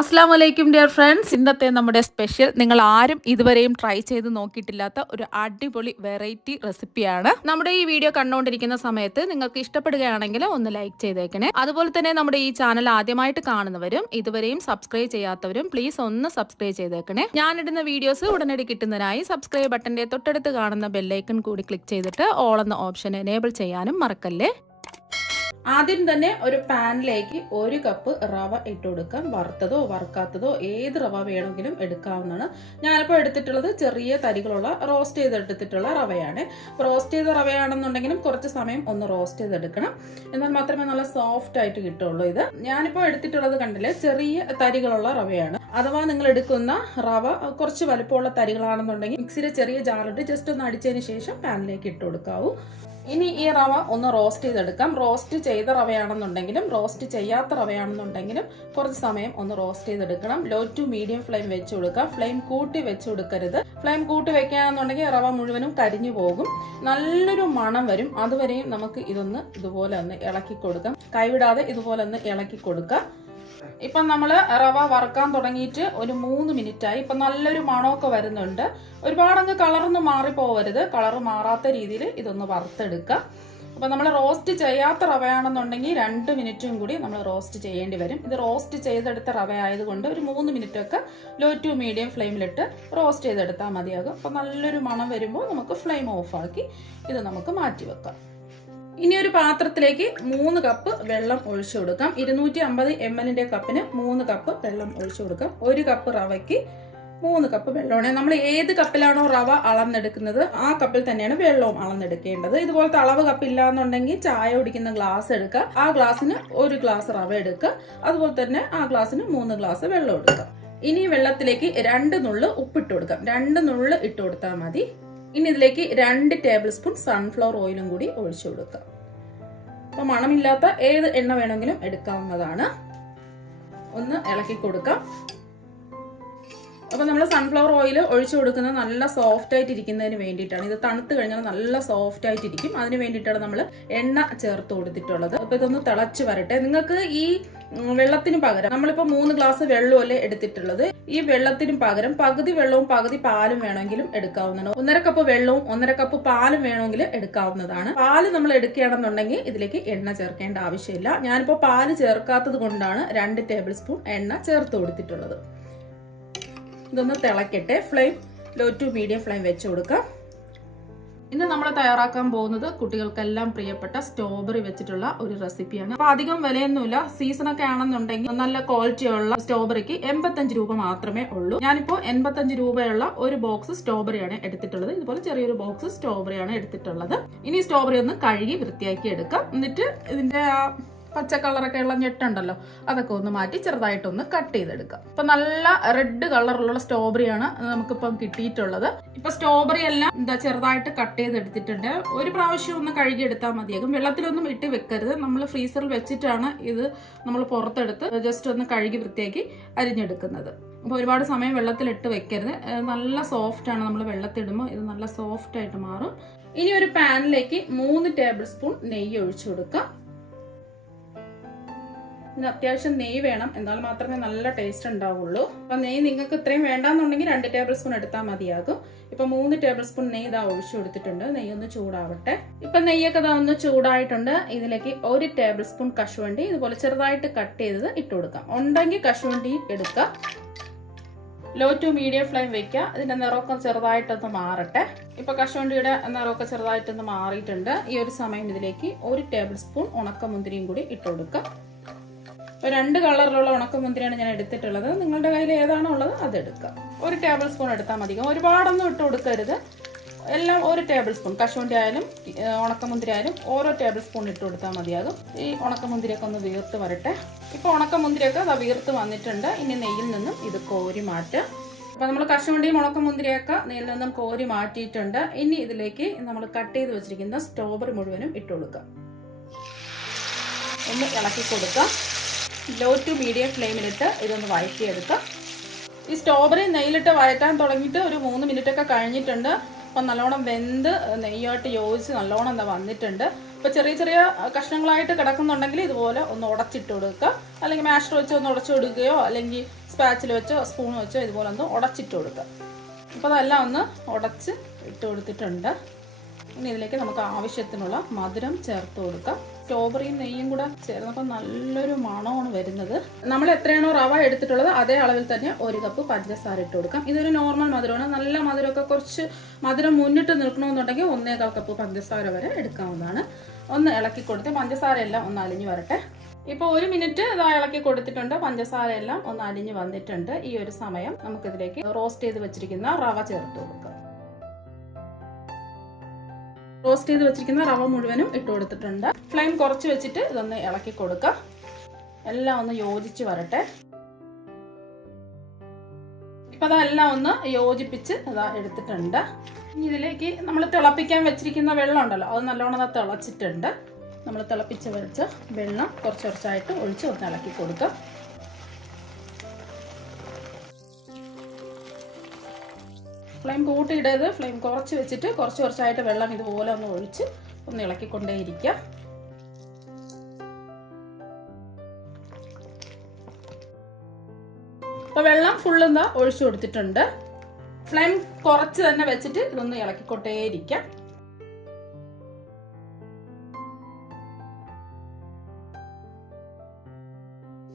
അസ്സാം വലൈക്കും dear friends. ഇന്നത്തെ നമ്മുടെ സ്പെഷ്യൽ നിങ്ങൾ ആരും ഇതുവരെയും ട്രൈ ചെയ്ത് നോക്കിയിട്ടില്ലാത്ത ഒരു അടിപൊളി വെറൈറ്റി റെസിപ്പിയാണ്. നമ്മുടെ ഈ വീഡിയോ കണ്ടുകൊണ്ടിരിക്കുന്ന സമയത്ത് നിങ്ങൾക്ക് ഇഷ്ടപ്പെടുകയാണെങ്കിൽ ഒന്ന് ലൈക്ക് ചെയ്തേക്കണേ. അതുപോലെ തന്നെ നമ്മുടെ ഈ ചാനൽ ആദ്യമായിട്ട് കാണുന്നവരും ഇതുവരെയും സബ്സ്ക്രൈബ് ചെയ്യാത്തവരും പ്ലീസ് ഒന്ന് സബ്സ്ക്രൈബ് ചെയ്തേക്കണേ. ഞാനിടുന്ന വീഡിയോസ് ഉടനടി കിട്ടുന്നതിനായി സബ്സ്ക്രൈബ് ബട്ടന്റെ തൊട്ടടുത്ത് കാണുന്ന ബെല്ലൈക്കൺ കൂടി ക്ലിക്ക് ചെയ്തിട്ട് ഓൾ എന്ന ഓപ്ഷൻ എനേബിൾ ചെയ്യാനും മറക്കല്ലേ. ആദ്യം തന്നെ ഒരു പാനിലേക്ക് 1 കപ്പ് റവ ഇട്ട് കൊടുക്കാം. വറുത്തതോ വറുക്കാത്തതോ ഏത് റവ വേണമെങ്കിലും എടുക്കാവുന്നതാണ്. ഞാനിപ്പോൾ എടുത്തിട്ടുള്ളത് ചെറിയ തരികളുള്ള റോസ്റ്റ് ചെയ്തെടുത്തിട്ടുള്ള റവയാണ്. റോസ്റ്റ് ചെയ്ത റവയാണെന്നുണ്ടെങ്കിലും കുറച്ച് സമയം ഒന്ന് റോസ്റ്റ് ചെയ്തെടുക്കണം, എന്നാൽ മാത്രമേ നല്ല സോഫ്റ്റ് ആയിട്ട് കിട്ടുള്ളൂ. ഇത് ഞാനിപ്പോൾ എടുത്തിട്ടുള്ളത് കണ്ടില്ലേ, ചെറിയ തരികളുള്ള റവയാണ്. അഥവാ നിങ്ങൾ എടുക്കുന്ന റവ കുറച്ച് വലുപ്പമുള്ള തരികളാണെന്നുണ്ടെങ്കിൽ മിക്സിയിലെ ചെറിയ ജാറിട്ട് ജസ്റ്റ് ഒന്ന് അടിച്ചതിന് ശേഷം പാനിലേക്ക് ഇട്ട് കൊടുക്കാവൂ. ഇനി ഈ റവ ഒന്ന് റോസ്റ്റ് ചെയ്തെടുക്കാം. റോസ്റ്റ് ചെയ്ത റവയാണെന്നുണ്ടെങ്കിലും റോസ്റ്റ് ചെയ്യാത്ത റവയാണെന്നുണ്ടെങ്കിലും കുറച്ച് സമയം ഒന്ന് റോസ്റ്റ് ചെയ്തെടുക്കണം. ലോ ടു മീഡിയം ഫ്ലെയിം വെച്ച് കൊടുക്കാം. ഫ്ലെയിം കൂട്ടി വെച്ച് കൊടുക്കരുത്. ഫ്ലെയിം കൂട്ടി വെക്കുകയാണെന്നുണ്ടെങ്കിൽ റവ മുഴുവനും കരിഞ്ഞു പോകും, നല്ലൊരു മണം വരും. അതുവരെയും നമുക്ക് ഇതുപോലെ ഒന്ന് ഇളക്കി കൊടുക്കാം. കൈവിടാതെ ഇതുപോലെ ഒന്ന് ഇളക്കി കൊടുക്കാം. ഇപ്പം നമ്മൾ റവ വറുക്കാൻ തുടങ്ങിയിട്ട് ഒരു 3 മിനിറ്റായി. ഇപ്പം നല്ലൊരു മണമൊക്കെ വരുന്നുണ്ട്. ഒരുപാടങ്ങ് കളറൊന്നും മാറിപ്പോവരുത്. കളർ മാറാത്ത രീതിയിൽ ഇതൊന്ന് വറുത്തെടുക്കുക. അപ്പം നമ്മൾ റോസ്റ്റ് ചെയ്യാത്ത റവയാണെന്നുണ്ടെങ്കിൽ 2 മിനിറ്റും കൂടി നമ്മൾ റോസ്റ്റ് ചെയ്യേണ്ടി വരും. ഇത് റോസ്റ്റ് ചെയ്തെടുത്ത റവ ആയതുകൊണ്ട് ഒരു 3 മിനിറ്റൊക്കെ ലോ ടു മീഡിയം ഫ്ലെയിമിലിട്ട് റോസ്റ്റ് ചെയ്തെടുത്താൽ മതിയാകും. അപ്പം നല്ലൊരു മണം വരുമ്പോൾ നമുക്ക് ഫ്ലെയിം ഓഫാക്കി ഇത് നമുക്ക് മാറ്റി വെക്കാം. ഇനി ഒരു പാത്രത്തിലേക്ക് 3 കപ്പ് വെള്ളം ഒഴിച്ചു കൊടുക്കാം. 250 ml കപ്പിന് 3 കപ്പ് വെള്ളം ഒഴിച്ചു കൊടുക്കാം. 1 കപ്പ് റവയ്ക്ക് 3 കപ്പ് വെള്ളമാണ്. നമ്മൾ ഏത് കപ്പിലാണോ റവ അളന്നെടുക്കുന്നത് ആ കപ്പിൽ തന്നെയാണ് വെള്ളവും അളന്നെടുക്കേണ്ടത്. ഇതുപോലത്തെ അളവ് കപ്പില്ല എന്നുണ്ടെങ്കിൽ ചായ കുടിക്കുന്ന ഗ്ലാസ് എടുക്കുക. ആ ഗ്ലാസ്സിന് 1 ഗ്ലാസ് റവ എടുക്കുക. അതുപോലെ തന്നെ ആ ഗ്ലാസ്സിന് 3 ഗ്ലാസ് വെള്ളം എടുക്കുക. ഇനി വെള്ളത്തിലേക്ക് 2 നുള്ള് ഉപ്പിട്ട് കൊടുക്കാം. 2 നുള്ള് ഇട്ട് കൊടുത്താൽ മതി. ഇനി ഇതിലേക്ക് 2 ടേബിൾ സ്പൂൺ സൺഫ്ലവർ ഓയിലും കൂടി ഒഴിച്ചു കൊടുക്കാം. അപ്പൊ മണമില്ലാത്ത ഏത് എണ്ണ വേണമെങ്കിലും എടുക്കാവുന്നതാണ്. ഒന്ന് ഇളക്കി കൊടുക്കാം. അപ്പൊ നമ്മൾ സൺഫ്ലവർ ഓയിൽ ഒഴിച്ചു കൊടുക്കുന്നത് നല്ല സോഫ്റ്റ് ആയിട്ട് ഇരിക്കുന്നതിന് വേണ്ടിയിട്ടാണ്. ഇത് തണുത്ത് കഴിഞ്ഞാൽ നല്ല സോഫ്റ്റ് ആയിട്ട് ഇരിക്കും. അതിന് വേണ്ടിയിട്ടാണ് നമ്മൾ എണ്ണ ചേർത്ത് കൊടുത്തിട്ടുള്ളത്. അപ്പൊ ഇതൊന്ന് തിളച്ച് വരട്ടെ. നിങ്ങൾക്ക് ഈ വെള്ളത്തിന് പകരം നമ്മളിപ്പോ 3 ഗ്ലാസ് വെള്ളമല്ലേ എടുത്തിട്ടുള്ളത്. ഈ വെള്ളത്തിന് പകരം പകുതി വെള്ളവും പകുതി പാലും വേണമെങ്കിലും എടുക്കാവുന്നതാണ്. 1.5 കപ്പ് വെള്ളവും 1.5 കപ്പ് പാലും വേണമെങ്കിൽ എടുക്കാവുന്നതാണ്. പാല് നമ്മൾ എടുക്കുകയാണെന്നുണ്ടെങ്കിൽ ഇതിലേക്ക് എണ്ണ ചേർക്കേണ്ട ആവശ്യമില്ല. ഞാനിപ്പോ പാല് ചേർക്കാത്തത് കൊണ്ടാണ് 2 ടേബിൾ സ്പൂൺ എണ്ണ ചേർത്ത് കൊടുത്തിട്ടുള്ളത്. ഇതൊന്ന് തിളക്കട്ടെ. Flame low to medium flame വെച്ച് കൊടുക്കാം. ഇന്ന് നമ്മൾ തയ്യാറാക്കാൻ പോകുന്നത് കുട്ടികൾക്കെല്ലാം പ്രിയപ്പെട്ട സ്ട്രോബെറി വെച്ചിട്ടുള്ള ഒരു റെസിപ്പിയാണ്. അപ്പൊ അധികം വിലയൊന്നുമില്ല. സീസണൊക്കെ ആണെന്നുണ്ടെങ്കിൽ നല്ല ക്വാളിറ്റിയുള്ള സ്ട്രോബെറിക്ക് 85 രൂപ മാത്രമേ ഉള്ളൂ. ഞാനിപ്പോ 85 രൂപയുള്ള ഒരു ബോക്സ് സ്ട്രോബെറിയാണ് എടുത്തിട്ടുള്ളത്. ഇതുപോലെ ചെറിയൊരു ബോക്സ് സ്ട്രോബെറിയാണ് എടുത്തിട്ടുള്ളത്. ഇനി സ്ട്രോബെറി ഒന്ന് കഴുകി വൃത്തിയാക്കി എടുക്കാം. എന്നിട്ട് ഇതിന്റെ പച്ച കളറൊക്കെ ഉള്ള ഞെട്ടുണ്ടല്ലോ അതൊക്കെ ഒന്ന് മാറ്റി ചെറുതായിട്ടൊന്ന് കട്ട് ചെയ്തെടുക്കാം. ഇപ്പൊ നല്ല റെഡ് കളറുള്ള സ്ട്രോബെറിയാണ് നമുക്കിപ്പം കിട്ടിയിട്ടുള്ളത്. ഇപ്പൊ സ്ട്രോബെറി എല്ലാം ചെറുതായിട്ട് കട്ട് ചെയ്തെടുത്തിട്ടുണ്ട്. ഒരു പ്രാവശ്യം ഒന്ന് കഴുകിയെടുത്താൽ മതിയാകും. വെള്ളത്തിലൊന്നും ഇട്ട് വെക്കരുത്. നമ്മൾ ഫ്രീസറിൽ വെച്ചിട്ടാണ് ഇത് നമ്മൾ പുറത്തെടുത്ത് ജസ്റ്റ് ഒന്ന് കഴുകി വൃത്തിയാക്കി അരിഞ്ഞെടുക്കുന്നത്. അപ്പോൾ ഒരുപാട് സമയം വെള്ളത്തിലിട്ട് വെക്കരുത്. നല്ല സോഫ്റ്റ് ആണ്. നമ്മൾ വെള്ളത്തിടുമ്പോൾ ഇത് നല്ല സോഫ്റ്റ് ആയിട്ട് മാറും. ഇനി ഒരു പാനിലേക്ക് 3 ടേബിൾ സ്പൂൺ നെയ്യ് ഒഴിച്ചു കൊടുക്കാം. ഇതിന് അത്യാവശ്യം നെയ്യ് വേണം, എന്നാൽ മാത്രമേ നല്ല ടേസ്റ്റ് ഉണ്ടാവുള്ളൂ. അപ്പൊ നെയ്യ് നിങ്ങൾക്ക് ഇത്രയും വേണ്ടാന്നുണ്ടെങ്കിൽ 2 ടേബിൾ സ്പൂൺ എടുത്താൽ മതിയാകും. ഇപ്പൊ 3 ടേബിൾ സ്പൂൺ നെയ്യ് ഇതാ ഒഴിച്ചു കൊടുത്തിട്ടുണ്ട്. നെയ്യ് ഒന്ന് ചൂടാവട്ടെ. ഇപ്പൊ നെയ്യൊക്കെ ഇതാ ഒന്ന് ചൂടായിട്ടുണ്ട്. ഇതിലേക്ക് 1 ടേബിൾ സ്പൂൺ കശുവണ്ടി ഇതുപോലെ ചെറുതായിട്ട് കട്ട് ചെയ്തത് ഇട്ട് കൊടുക്കാം. ഉണ്ടെങ്കിൽ കശുവണ്ടി എടുക്കുക. ലോ ടു മീഡിയം ഫ്ലെയിം വെക്കുക. ഇതിന്റെ നിറമൊക്കെ ചെറുതായിട്ടൊന്ന് മാറട്ടെ. ഇപ്പൊ കശുവണ്ടിയുടെ നിറമൊക്കെ ചെറുതായിട്ടൊന്ന് മാറിയിട്ടുണ്ട്. ഈ ഒരു സമയം ഇതിലേക്ക് 1 ടേബിൾ സ്പൂൺ ഉണക്കമുന്തിരിയും കൂടി ഇട്ട് കൊടുക്കുക. 2 കളറിലുള്ള ഉണക്കമുന്തിരിയാണ് ഞാൻ എടുത്തിട്ടുള്ളത്. നിങ്ങളുടെ കയ്യിൽ ഏതാണോ ഉള്ളത് അതെടുക്കുക. 1 ടേബിൾ സ്പൂൺ എടുത്താൽ മതി. ഒരുപാടൊന്നും ഇട്ട് കൊടുക്കരുത്. എല്ലാം 1 ടേബിൾ സ്പൂൺ. കശുവണ്ടി ആയാലും ഉണക്കമുന്തിരി ആയാലും ഓരോ ടേബിൾ സ്പൂൺ ഇട്ട് കൊടുത്താൽ മതിയാകും. ഈ ഉണക്കമുന്തിരിയൊക്കെ ഒന്ന് വീർത്ത് വരട്ടെ. ഇപ്പോൾ ഉണക്കമുന്തിരിയൊക്കെ അത് വീർത്ത് വന്നിട്ടുണ്ട്. ഇനി നെയ്യിൽ നിന്നും ഇത് കോരി മാറ്റുക. അപ്പൊ നമ്മൾ കശുവണ്ടിയും ഉണക്കമുന്തിരിയൊക്കെ നെയ്യിൽ നിന്നും കോരി മാറ്റിയിട്ടുണ്ട്. ഇനി ഇതിലേക്ക് നമ്മൾ കട്ട് ചെയ്ത് വെച്ചിരിക്കുന്ന സ്ട്രോബെറി മുഴുവനും ഇട്ട് കൊടുക്കുക. ഒന്ന് ഇളക്കി കൊടുക്കുക. ലോ ടു മീഡിയം ഫ്ലെയിമിലിട്ട് ഇതൊന്ന് വഴറ്റിയെടുക്കാം. ഈ സ്ട്രോബെറി നെയ്യിലിട്ട് വഴറ്റാൻ തുടങ്ങിയിട്ട് ഒരു 3 മിനിറ്റൊക്കെ കഴിഞ്ഞിട്ടുണ്ട്. അപ്പം നല്ലോണം വെന്ത് നെയ്യായിട്ട് യോജിച്ച് നല്ലോണം എന്താ വന്നിട്ടുണ്ട്. അപ്പോൾ ചെറിയ ചെറിയ കഷ്ണങ്ങളായിട്ട് കിടക്കുന്നുണ്ടെങ്കിൽ ഇതുപോലെ ഒന്ന് ഉടച്ചിട്ട് കൊടുക്കുക. അല്ലെങ്കിൽ മാഷർ വെച്ച് ഒന്ന് ഉടച്ചു കൊടുക്കുകയോ അല്ലെങ്കിൽ സ്പാച്ചിൽ വെച്ചോ സ്പൂൺ വെച്ചോ ഇതുപോലെ ഒന്ന് ഉടച്ചിട്ട് കൊടുക്കുക. അപ്പോൾ അതെല്ലാം ഒന്ന് ഉടച്ച് ഇട്ട് കൊടുത്തിട്ടുണ്ട്. ഇനി ഇതിലേക്ക് നമുക്ക് ആവശ്യത്തിനുള്ള മധുരം ചേർത്ത് കൊടുക്കാം. സ്ട്രോബെറിയും നെയ്യും കൂടെ ചേർന്നപ്പോൾ നല്ലൊരു മണമാണ് വരുന്നത്. നമ്മൾ എത്രയാണോ റവ എടുത്തിട്ടുള്ളത് അതേ അളവിൽ തന്നെ 1 കപ്പ് പഞ്ചസാര ഇട്ട് കൊടുക്കാം. ഇതൊരു നോർമൽ മധുരമാണ്. നല്ല മധുരമൊക്കെ കുറച്ച് മധുരം മുന്നിട്ട് നിൽക്കണമെന്നുണ്ടെങ്കിൽ 1.25 കപ്പ് പഞ്ചസാര വരെ എടുക്കാവുന്നതാണ്. ഒന്ന് ഇളക്കി കൊടുത്ത് പഞ്ചസാര എല്ലാം ഒന്ന് അലിഞ്ഞ് വരട്ടെ. ഇപ്പോൾ 1 മിനിറ്റ് ഇതാ ഇളക്കി കൊടുത്തിട്ടുണ്ട്. പഞ്ചസാര എല്ലാം ഒന്ന് അലിഞ്ഞ് വന്നിട്ടുണ്ട്. ഈ ഒരു സമയം നമുക്കിതിലേക്ക് റോസ്റ്റ് ചെയ്ത് വെച്ചിരിക്കുന്ന റവ ചേർത്ത് കൊടുക്കാം. റോസ്റ്റ് ചെയ്ത് വെച്ചിരിക്കുന്ന റവ മുഴുവനും ഇട്ട് കൊടുത്തിട്ടുണ്ട്. ഫ്ലെയിം കുറച്ച് വെച്ചിട്ട് ഇതൊന്ന് ഇളക്കി കൊടുക്കുക. എല്ലാം ഒന്ന് യോജിച്ച് വരട്ടെ. ഇപ്പം അതെല്ലാം ഒന്ന് യോജിപ്പിച്ച് ഇതാ എടുത്തിട്ടുണ്ട്. ഇനി ഇതിലേക്ക് നമ്മൾ തിളപ്പിക്കാൻ വെച്ചിരിക്കുന്ന വെള്ളം ഉണ്ടല്ലോ, അത് നല്ലോണം തിളച്ചിട്ടുണ്ട്. നമ്മൾ തിളപ്പിച്ച് വെച്ച വെള്ളം കുറച്ചായിട്ട് ഒഴിച്ച് ഒന്ന് ഇളക്കി കൊടുക്കുക. ഫ്ലെയിം കൂട്ടിയിടരുത്. ഫ്ലെയിം കുറച്ച് വെച്ചിട്ട് കുറച്ചായിട്ട് വെള്ളം ഇതുപോലെ ഒന്ന് ഒഴിച്ച് ഒന്ന് ഇളക്കിക്കൊണ്ടേയിരിക്കുക. അപ്പോൾ വെള്ളം ഫുള്ള് എന്താ ഒഴിച്ചു കൊടുത്തിട്ടുണ്ട്. ഫ്ലെയിം കുറച്ച് തന്നെ വെച്ചിട്ട് ഇതൊന്ന് ഇളക്കിക്കൊണ്ടേയിരിക്കാം.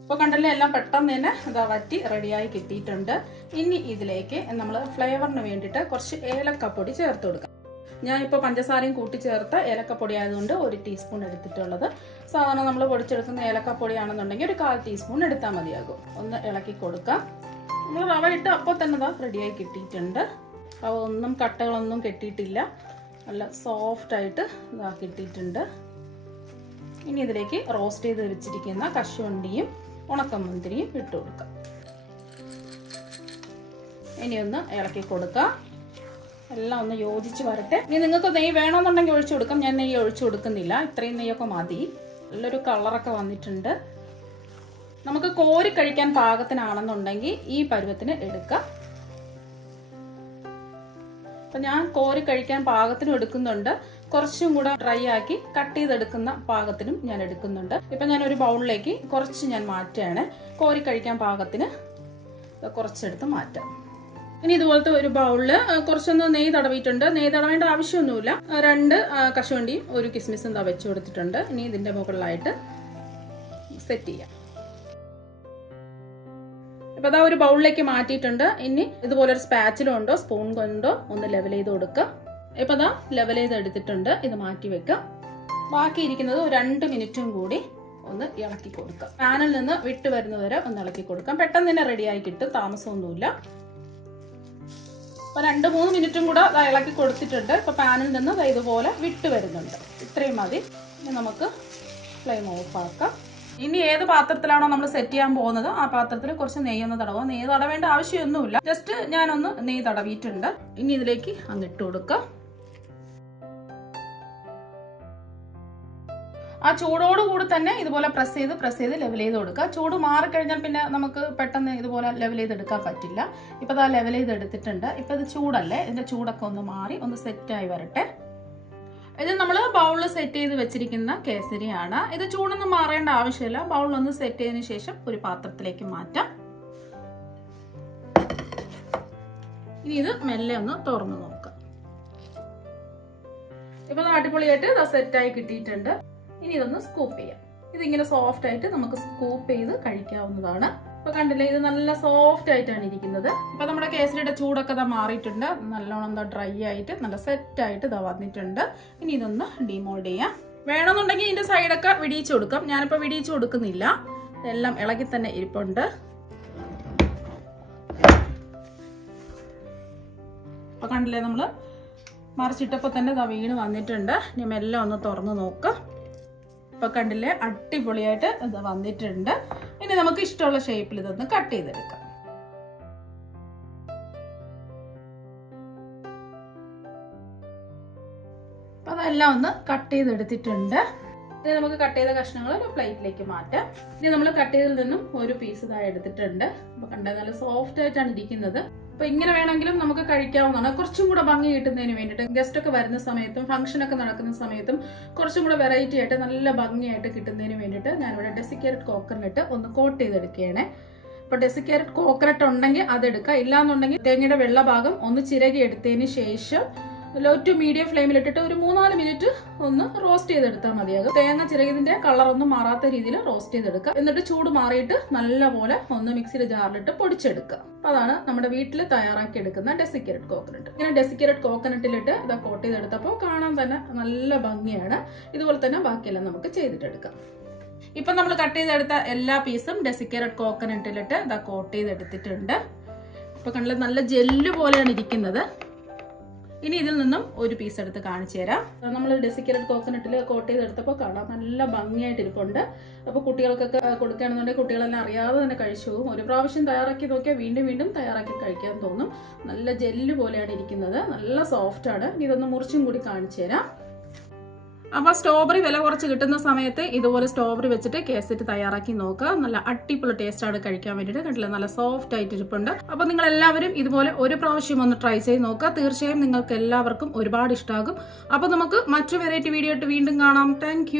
അപ്പോൾ കണ്ടല്ലേ, എല്ലാം പെട്ടെന്ന് തന്നെ ഇതാ വറ്റി റെഡിയായി കിട്ടിയിട്ടുണ്ട്. ഇനി ഇതിലേക്ക് നമ്മൾ ഫ്ലേവറിന് വേണ്ടിയിട്ട് കുറച്ച് ഏലക്കപ്പൊടി ചേർത്ത് കൊടുക്കാം. ഞാനിപ്പോൾ പഞ്ചസാരയും കൂട്ടി ചേർത്ത ഏലക്കപ്പൊടി ആയതുകൊണ്ട് 1 ടീസ്പൂൺ എടുത്തിട്ടുള്ളത്. സാധാരണ നമ്മൾ പൊടിച്ചെടുക്കുന്ന ഏലക്കപ്പൊടി ആണെന്നുണ്ടെങ്കിൽ ഒരു 1/4 ടീസ്പൂൺ എടുത്താൽ മതിയാകും. ഒന്ന് ഇളക്കി കൊടുക്കാം. നമ്മൾ റവ ഇട്ട് അപ്പോൾ തന്നെ ഇതാ റെഡിയായി കിട്ടിയിട്ടുണ്ട്. റവ ഒന്നും കട്ടകളൊന്നും കെട്ടിയിട്ടില്ല. നല്ല സോഫ്റ്റായിട്ട് ഇതാ കിട്ടിയിട്ടുണ്ട്. ഇനി ഇതിലേക്ക് റോസ്റ്റ് ചെയ്ത് വെച്ചിരിക്കുന്ന കശുവണ്ടിയും ഉണക്കമുന്തിരിയും ഇട്ട് കൊടുക്കാം. ഇനി ഒന്ന് ഇളക്കി കൊടുക്കാം. എല്ലാം ഒന്ന് യോജിച്ച് വരട്ടെ. ഇനി നിങ്ങൾക്ക് നെയ്യ് വേണമെന്നുണ്ടെങ്കിൽ ഒഴിച്ചു കൊടുക്കാം. ഞാൻ നെയ്യ് ഒഴിച്ചു കൊടുക്കുന്നില്ല. ഇത്രയും നെയ്യൊക്കെ മതി. നല്ലൊരു കളറൊക്കെ വന്നിട്ടുണ്ട്. നമുക്ക് കോരി കഴിക്കാൻ പാകത്തിനാണെന്നുണ്ടെങ്കിൽ ഈ പരുവത്തിന് എടുക്കാം. അപ്പം ഞാൻ കോരി കഴിക്കാൻ പാകത്തിനും എടുക്കുന്നുണ്ട്. കുറച്ചും കൂടെ ഡ്രൈ ആക്കി കട്ട് ചെയ്തെടുക്കുന്ന പാകത്തിനും ഞാൻ എടുക്കുന്നുണ്ട്. ഇപ്പം ഞാൻ ഒരു ബൗളിലേക്ക് കുറച്ച് ഞാൻ മാറ്റുകയാണ്. കോരി കഴിക്കാൻ പാകത്തിന് കുറച്ചെടുത്ത് മാറ്റാം. ഇനി ഇതുപോലത്തെ ഒരു ബൗളിൽ കുറച്ചൊന്ന് നെയ്യ് തടവിയിട്ടുണ്ട്. നെയ്യ് തടവേണ്ട ആവശ്യമൊന്നുമില്ല. 2 കശുവണ്ടിയും 1 കിസ്മിസും എന്താ വെച്ച് കൊടുത്തിട്ടുണ്ട്. ഇനി ഇതിൻ്റെ മുകളിലായിട്ട് സെറ്റ് ചെയ്യാം. ഇപ്പം അതാ ഒരു ബൗളിലേക്ക് മാറ്റിയിട്ടുണ്ട്. ഇനി ഇതുപോലൊരു സ്പാച്ചിലോ ഉണ്ടോ സ്പൂൺ കൊണ്ടോ ഒന്ന് ലെവൽ ചെയ്ത് കൊടുക്കുക. ഇപ്പം അതാ ലെവൽ ചെയ്ത് എടുത്തിട്ടുണ്ട്. ഇത് മാറ്റി വെക്കാം. ബാക്കി ഇരിക്കുന്നത് 2 മിനിറ്റും കൂടി ഒന്ന് ഇളക്കി കൊടുക്കാം. പാനിൽ നിന്ന് വിട്ട് വരുന്നത് വരെ ഒന്ന് ഇളക്കി കൊടുക്കാം. പെട്ടെന്ന് തന്നെ റെഡിയായി കിട്ടും. താമസമൊന്നുമില്ല. അപ്പോൾ 2-3 മിനിറ്റും കൂടെ ഇളക്കി കൊടുത്തിട്ടുണ്ട്. ഇപ്പോൾ പാനിൽ നിന്ന് ഇതുപോലെ വിട്ട് വരുന്നുണ്ട്. ഇത്രയും മതി. ഇനി നമുക്ക് ഫ്ലെയിം ഓഫ് ആക്കാം. ഇനി ഏത് പാത്രത്തിലാണോ നമ്മൾ സെറ്റ് ചെയ്യാൻ പോകുന്നത് ആ പാത്രത്തിൽ കുറച്ച് നെയ്യൊന്ന് തടവുക. നെയ്യ് തടവേണ്ട ആവശ്യമൊന്നുമില്ല. ജസ്റ്റ് ഞാനൊന്ന് നെയ്യ് തടവിയിട്ടുണ്ട്. ഇനി ഇതിലേക്ക് അങ്ങിട്ട് കൊടുക്കാം. ആ ചൂടോടുകൂടി തന്നെ ഇതുപോലെ പ്രസ് ചെയ്ത് ലെവൽ ചെയ്ത് കൊടുക്കുക. ചൂട് മാറിക്കഴിഞ്ഞാൽ പിന്നെ നമുക്ക് പെട്ടെന്ന് ഇതുപോലെ ലെവൽ ചെയ്തെടുക്കാൻ പറ്റില്ല. ഇപ്പം അത് ലെവൽ ചെയ്തെടുത്തിട്ടുണ്ട്. ഇപ്പം ഇത് ചൂടല്ലേ, ഇതിൻ്റെ ചൂടൊക്കെ ഒന്ന് മാറി ഒന്ന് സെറ്റായി വരട്ടെ. ഇത് നമ്മൾ ബൗളിൽ സെറ്റ് ചെയ്ത് വെച്ചിരിക്കുന്ന കേസരിയാണ്. ഇത് ചൂടൊന്നും മാറേണ്ട ആവശ്യമില്ല. ബൗളിലൊന്ന് സെറ്റ് ചെയ്തതിന് ശേഷം ഒരു പാത്രത്തിലേക്ക് മാറ്റാം. ഇനി ഇത് മെല്ലെ ഒന്ന് തുറന്നു നോക്കാം. ഇപ്പൊ അടിപൊളിയായിട്ട് ഇത് സെറ്റായി കിട്ടിയിട്ടുണ്ട്. ഇനി ഇതൊന്ന് സ്കൂപ്പ് ചെയ്യാം. ഇതിങ്ങനെ സോഫ്റ്റ് ആയിട്ട് നമുക്ക് സ്കൂപ്പ് ചെയ്ത് കഴിക്കാവുന്നതാണ്. ഇപ്പൊ കണ്ടില്ലേ, ഇത് നല്ല സോഫ്റ്റ് ആയിട്ടാണ് ഇരിക്കുന്നത്. ഇപ്പൊ നമ്മുടെ കേസരിയുടെ ചൂടൊക്കെ ഇതാ മാറിയിട്ടുണ്ട്. നല്ലോണം എന്താ ഡ്രൈ ആയിട്ട് നല്ല സെറ്റ് ആയിട്ട് ഇതാ വന്നിട്ടുണ്ട്. ഇനി ഇതൊന്ന് ഡിമോൾഡ് ചെയ്യാം. വേണമെന്നുണ്ടെങ്കിൽ ഇതിന്റെ സൈഡൊക്കെ വിടിയിച്ചു കൊടുക്കാം. ഞാനിപ്പോ വിടിയിച്ചു കൊടുക്കുന്നില്ല. ഇതെല്ലാം ഇളകി തന്നെ ഇരിപ്പുണ്ട്. ഇപ്പൊ കണ്ടില്ലേ, നമ്മള് മറിച്ചിട്ടപ്പോ തന്നെ ഇതാ വീണ് വന്നിട്ടുണ്ട്. ഇനി മെല്ലെ ഒന്ന് തുറന്ന് നോക്കാം. ഇപ്പൊ കണ്ടില്ലേ, അടിപൊളിയായിട്ട് ഇത് വന്നിട്ടുണ്ട്. ഇനി നമുക്ക് ഇഷ്ടമുള്ള ഷേപ്പിൽ ഇതൊന്ന് കട്ട് ചെയ്തെടുക്കാം. അപ്പൊ അതെല്ലാം ഒന്ന് കട്ട് ചെയ്തെടുത്തിട്ടുണ്ട്. ഇനി നമുക്ക് കട്ട് ചെയ്ത കഷ്ണങ്ങൾ ഒരു പ്ലേറ്റിലേക്ക് മാറ്റാം. ഇനി നമ്മൾ കട്ട് ചെയ്തതിൽ നിന്നും ഒരു പീസ് ഇതായി എടുത്തിട്ടുണ്ട്. അപ്പൊ കണ്ടത് നല്ല സോഫ്റ്റ് ആയിട്ടാണ് ഇരിക്കുന്നത്. അപ്പൊ ഇങ്ങനെ വേണമെങ്കിലും നമുക്ക് കഴിക്കാവുന്നതാണ്. കുറച്ചും കൂടെ ഭംഗി കിട്ടുന്നതിന് വേണ്ടിയിട്ട് ഗസ്റ്റ് ഒക്കെ വരുന്ന സമയത്തും ഫംഗ്ഷനൊക്കെ നടക്കുന്ന സമയത്തും കുറച്ചും കൂടെ വെറൈറ്റി ആയിട്ട് നല്ല ഭംഗിയായിട്ട് കിട്ടുന്നതിന് വേണ്ടിയിട്ട് ഞാനിവിടെ ഡെസിക്കേറ്റഡ് കോക്കനട്ട് ഒന്ന് കോട്ട് ചെയ്തെടുക്കുകയാണ്. ഇപ്പൊ ഡെസിക്കേറ്റഡ് കോക്കനട്ട് ഉണ്ടെങ്കിൽ അതെടുക്കുക, ഇല്ലാന്നുണ്ടെങ്കിൽ തേങ്ങയുടെ വെള്ള ഭാഗം ഒന്ന് ചിരകി എടുത്തതിന് ശേഷം ലോ ടു മീഡിയം ഫ്ലെയിമിൽ ഇട്ടിട്ട് ഒരു 3-4 മിനിറ്റ് ഒന്ന് റോസ്റ്റ് ചെയ്തെടുത്താൽ മതിയാകും. തേങ്ങ ചിരകിയതിന്റെ കളർ ഒന്നും മാറാത്ത രീതിയിൽ റോസ്റ്റ് ചെയ്തെടുക്കുക. എന്നിട്ട് ചൂട് മാറിയിട്ട് നല്ലപോലെ ഒന്ന് മിക്സിയുടെ ജാറിലിട്ട് പൊടിച്ചെടുക്കുക. അതാണ് നമ്മുടെ വീട്ടിൽ തയ്യാറാക്കി എടുക്കുന്ന ഡെസിക്കേറ്റഡ് കോക്കനട്ട്. ഇങ്ങനെ ഡെസിക്കേറ്റഡ് കോക്കനട്ടിലിട്ട് ഇത് കോട്ട് ചെയ്തെടുത്തപ്പോൾ കാണാൻ തന്നെ നല്ല ഭംഗിയാണ്. ഇതുപോലെ തന്നെ ബാക്കിയെല്ലാം നമുക്ക് ചെയ്തിട്ടെടുക്കാം. ഇപ്പൊ നമ്മൾ കട്ട് ചെയ്തെടുത്ത എല്ലാ പീസും ഡെസിക്കേറ്റഡ് കോക്കനട്ടിലിട്ട് ഇതാ കോട്ട് ചെയ്തെടുത്തിട്ടുണ്ട്. ഇപ്പൊ കണ്ടില്ല, നല്ല ജെല്ല് പോലെയാണ് ഇരിക്കുന്നത്. ഇനി ഇതിൽ നിന്നും ഒരു പീസ് എടുത്ത് കാണിച്ചു തരാം. നമ്മൾ ഡെസിക്കേറ്റഡ് കോക്കനട്ടിൽ കോട്ട് ചെയ്തെടുത്തപ്പോൾ കാണാം നല്ല ഭംഗിയായിട്ട് ഇരിപ്പുണ്ട്. അപ്പോൾ കുട്ടികൾക്കൊക്കെ കൊടുക്കുകയാണെന്നുണ്ടെങ്കിൽ കുട്ടികളെല്ലാം അറിയാതെ തന്നെ കഴിച്ചു പോകും. ഒരു പ്രാവശ്യം തയ്യാറാക്കി നോക്കിയാൽ വീണ്ടും വീണ്ടും തയ്യാറാക്കി കഴിക്കാൻ തോന്നും. നല്ല ജെല്ല് പോലെയാണ് ഇരിക്കുന്നത്, നല്ല സോഫ്റ്റ് ആണ്. ഇതൊന്ന് മുറിച്ചും കൂടി കാണിച്ചു തരാം. അപ്പോൾ സ്ട്രോബെറി വില കുറച്ച് കിട്ടുന്ന സമയത്ത് ഇതുപോലെ സ്ട്രോബെറി വെച്ചിട്ട് കേസറ്റ് തയ്യാറാക്കി നോക്കുക. നല്ല അടിപൊളി ടേസ്റ്റ് ആണ് കഴിക്കാൻ വേണ്ടിയിട്ട്. കണ്ടില്ല, നല്ല സോഫ്റ്റ് ആയിട്ട് ഇരിപ്പുണ്ട്. അപ്പോൾ നിങ്ങൾ എല്ലാവരും ഇതുപോലെ ഒരു പ്രാവശ്യം ഒന്ന് ട്രൈ ചെയ്ത് നോക്കുക. തീർച്ചയായും നിങ്ങൾക്ക് എല്ലാവർക്കും ഒരുപാട് ഇഷ്ടമാകും. അപ്പോൾ നമുക്ക് മറ്റു വെറൈറ്റി വീഡിയോ ആയിട്ട് വീണ്ടും കാണാം. താങ്ക്